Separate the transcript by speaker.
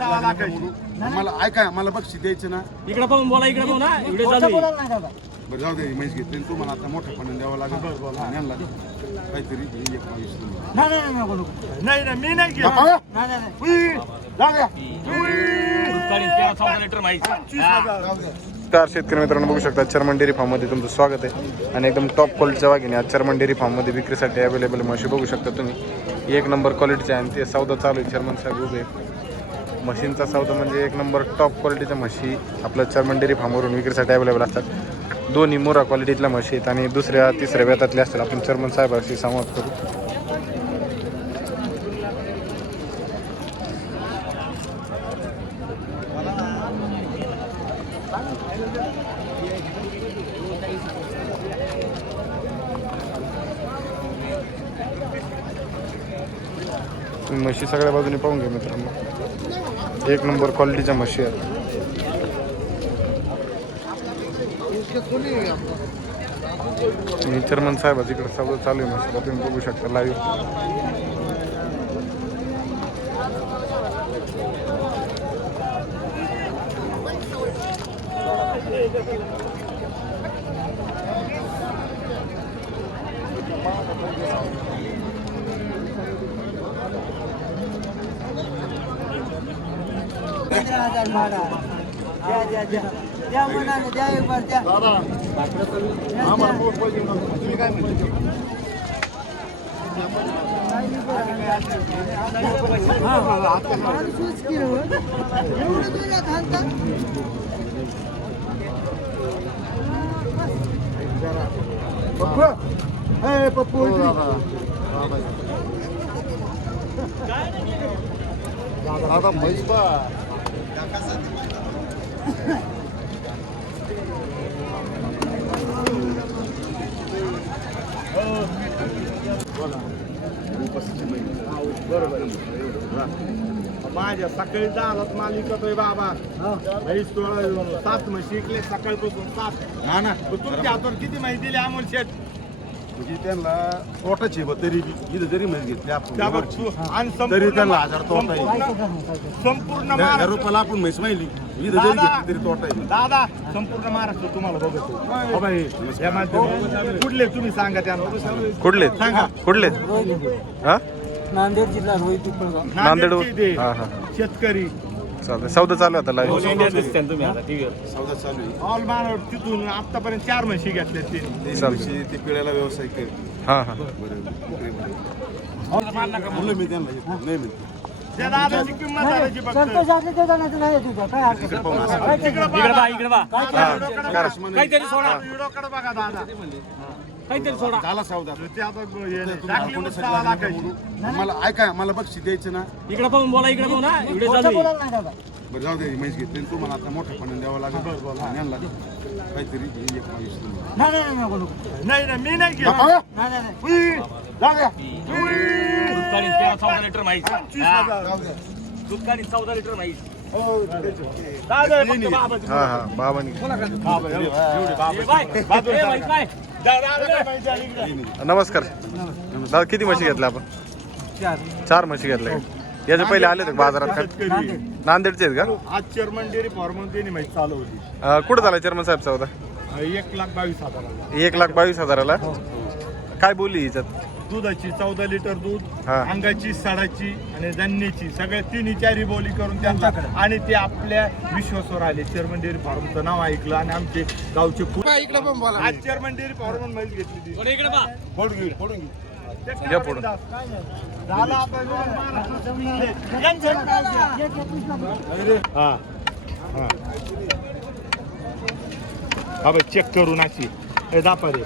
Speaker 1: मला ऐका मला बक्षीस द्यायचं ना.
Speaker 2: इकडे पाहून बोला इकडे चालू आहे.
Speaker 1: बरं जाऊ दे म्हैस घेतली तू मला आता मोठं पाणी द्यावं लागेल. आणि यांना काहीतरी एक.
Speaker 3: नाही नाही मी नाही
Speaker 1: बापा,
Speaker 3: घेत.
Speaker 1: उई, जाऊ द्या.
Speaker 2: दूध काढीन, तेरा चौदा लिटर माहिती.
Speaker 4: नमस्कार शेतकरी मित्रांनो बघू शकता चर्मन डेअरी फार्ममध्ये तुमचं स्वागत आहे. आणि एकदम टॉप क्वालिटीच्या वाघिणी आज चर्मन डेअरी फार्ममध्ये विक्रीसाठी अवेलेबल म्हशी बघू शकता तुम्ही. एक नंबर क्वालिटीचे आणि ते सौदा चालू आहे चर्मन साहेब उभे म्हशींचा सौदा म्हणजे एक नंबर टॉप क्वालिटीच्या म्हशी. आपल्या चर्मन डेअरी फार्मवरून विक्रीसाठी अवेलेबल असतात. दोन्ही मोरा क्वालिटीतल्या म्हशी आहेत आणि दुसऱ्या तिसऱ्या वेतातल्या असतात. आपण चर्मन साहेबाशी संवाद करू. तुम्ही म्हशी सगळ्या बाजूने पाहून घ्या मित्रांनो. एक नंबर क्वालिटीच्या म्हशी आहेत. आणि चर्मन साहेब इकडे सगळं चालू आहे म्हशीला. तुम्ही बघू शकता लाईव्ह
Speaker 5: पंधरा हजार भाडा द्या द्या द्या. द्या म्हणाले द्या एक बार द्या. माणूसच की हो. एवढं दुनियात हाणतात.
Speaker 3: माझ्या सकाळी झालाच मालिक होतोय बाबा. म्हैस तोळा सात म्हशी इकले सकाळपासून सात. तुमच्या हातून किती माहिती दिली अमोल शेठ?
Speaker 1: म्हणजे त्यांना तोटाची बा तरी बी. इथं जरी घेतली आपण
Speaker 3: आणि
Speaker 1: तरी
Speaker 3: संपूर्ण
Speaker 1: त्यांना हजार तोटा आहे.
Speaker 3: संपूर्ण- महाराष्ट्र
Speaker 1: रुपयाला आपण म्हैस माहिली इथं जरी
Speaker 3: दादा.
Speaker 1: घेतली तरी तोटा आहे.
Speaker 3: दादा संपूर्ण महाराष्ट्र तुम्हाला बघतो. हो. बाई, या माध्यमातून. कुठले तुम्ही सांगा त्यांना?
Speaker 4: कुठले?
Speaker 3: सांगा.
Speaker 4: कुठले? हा?
Speaker 5: नांदेड जिल्हा रोहित पिंपळगाव
Speaker 3: ते
Speaker 4: हा हा.
Speaker 3: शेतकरी.
Speaker 4: चालतंय. सौदा चालू आहे आता लाईव्ह
Speaker 2: तुम्ही आता टीव्हीवर
Speaker 1: सौदा चालू आहे.
Speaker 3: ऑल महाराष्ट्र तिथून आतापर्यंत चार म्हशी घेतल्या त्यांनी
Speaker 1: ते
Speaker 4: चालतंय.
Speaker 1: म्हशी ते पिळ्याला व्यवसाय केले
Speaker 4: हा हा.
Speaker 1: मुलं मी त्यांना घेतलं. नाही म्हणते
Speaker 3: त्या दादाची किंमत करायची फक्त.
Speaker 5: संतोष आले ते नाही तर नाही तुझ्या काय हरकत
Speaker 1: इकडे पाहून असं.
Speaker 5: नाही.
Speaker 3: तिकडं
Speaker 2: इकडे
Speaker 3: बघा.
Speaker 2: बा इकडे बा
Speaker 4: करा.
Speaker 2: काहीतरी सोडा.
Speaker 3: व्हिडिओकडे बघा दादा.
Speaker 2: काहीतरी सोडा
Speaker 1: झाला सौदा
Speaker 3: ते आता हे नाही.
Speaker 1: तुम्ही
Speaker 3: टाकली.
Speaker 1: मला ऐका मला बक्षीस द्यायचं ना
Speaker 2: इकडे पाहून बोला इकडे पाहून हा
Speaker 5: खोटं
Speaker 2: चालू आहे.
Speaker 5: बोलायला नाही दादा.
Speaker 1: बरं जाऊ दे म्हैस घेतली तू मला आता मोठं पाणी द्यावं लागेल आणि यांना काहीतरी एक म्हैस देऊन.
Speaker 5: नाही नाही नाही नको, नको.
Speaker 3: नाही नाही मी नाही घेत
Speaker 1: बापा,
Speaker 5: नाही नाही नाही
Speaker 1: उई, जाऊ द्या.
Speaker 2: तेरा चौदा लिटर माहिती
Speaker 3: पंचवीस हजार.
Speaker 2: चौदा लिटर माहिती.
Speaker 4: हा हा बाबांनी. नमस्कार. दादा किती म्हशी घेतल्या आपण?
Speaker 5: चार
Speaker 4: म्हशी घेतल्या. याच्या पहिले आले होते का बाजारात? का. नांदेडचे आहेत का?
Speaker 3: आज चेअरमन डेअरी फॉर्मन त्यांनी माहिती चालवली.
Speaker 4: अं, कुठं झाला चेअरमन साहेब चौदा
Speaker 3: एक लाख बावीस हजाराला.
Speaker 4: एक लाख बावीस हजाराला? काय बोलली हिच्यात?
Speaker 3: दुधाची चौदा लिटर दूध
Speaker 4: हा.
Speaker 3: अंगाची साडाची आणि धान्याची सगळ्या तिन्ही चारी बोली करून त्यांना आणि ते आपल्या विश्वासावर आले. चेअरमन डेअरी फार्मचं नाव ऐकलं आणि आमचे गावचे फुल आज चेअरमन डेअरी फार्मन माहिती घेतली ती.
Speaker 1: फोडून घेऊ, फोडून
Speaker 3: हा. हा. हा चेक करून अशी. हे दापा रे.